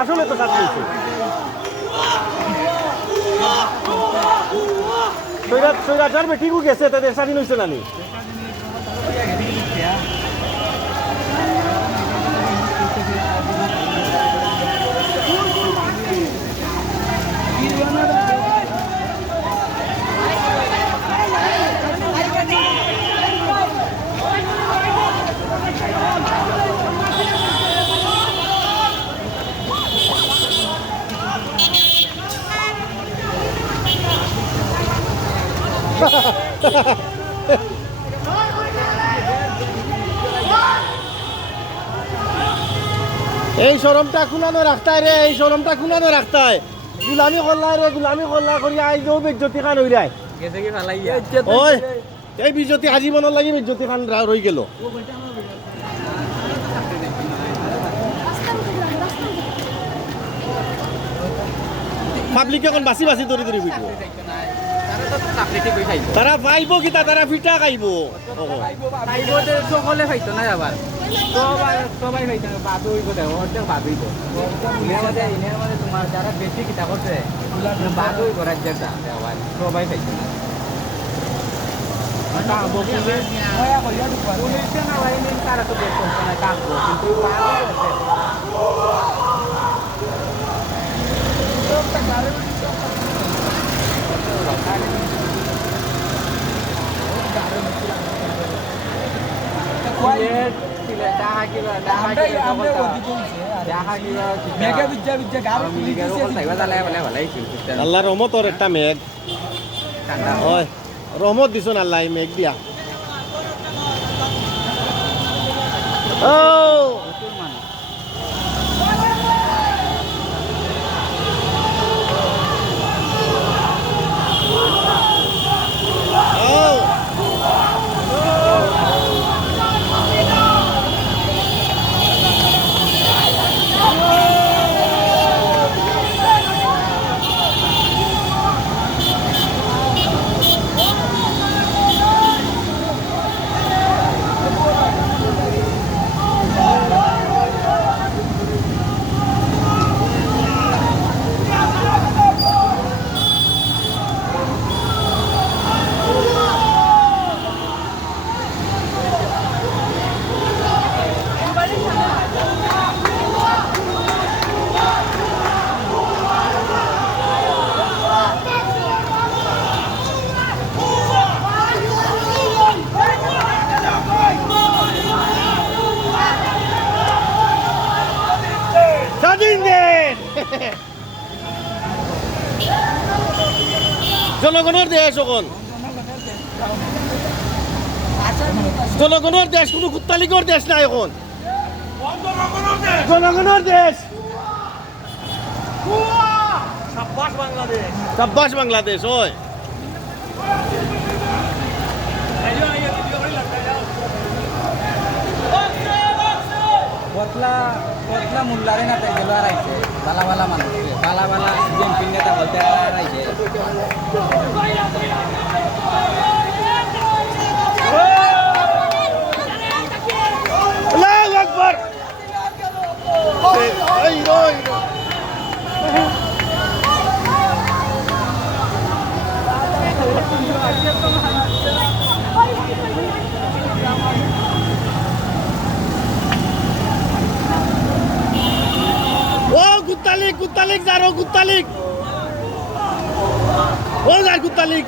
আসলে তো চাকরি হয়েছে সৈরাচার বেটিকু গেছে তাদের স্বাধীন হয়েছে নানি এই শরমটা খুনানো রাখতায় রে এই শরমটা খুনানো রাখতায় গুলামি করলা রে গুলামি করলা করি আইজও বেজ্জতি খান হই রায় গেছে কি ফালাইয়া ওই এই বিজ্জতি আজীবনের লাগি বেজ্জতি খান রই গেল পাবলিক এখন বাসি বাসি ধরে ধরে বুঝবো তারা পাইব কিতা তারা ফিটা খাইব সকলে খাইতো না আবার সবাই খাইতো না বাদ হইব দেখো অর্ধেক বাদ হইব এনের মধ্যে তোমার যারা বেশি কিতা করছে বাদ হইব রাজ্যটা আবার সবাই খাইতো না পুলিশে না লাইনে তারা তো বেশ করছে না কাঁদবো কিন্তু আল্লাহ রহমতর একটা মেঘ হয় রহমত দিছ আল্লাহ মেঘ দিয়া ও জনগণের দেশ এখন জনগণের দেশ কোনো কুত্তালিগর দেশ না এখন জনগণের দেশ সাব্বাস বাংলাদেশ হয় পতলা পতলা মুল্লারে না তাই গেল আর আইছে বালা বালা মানুষ বালা বালা বিএনপি নেতা বলতে আর আইছে আল্লাহু আকবার এই রই ও কুত্তালিক কুত্তালিক যারো কুত্তালিক ও যার কুত্তালিক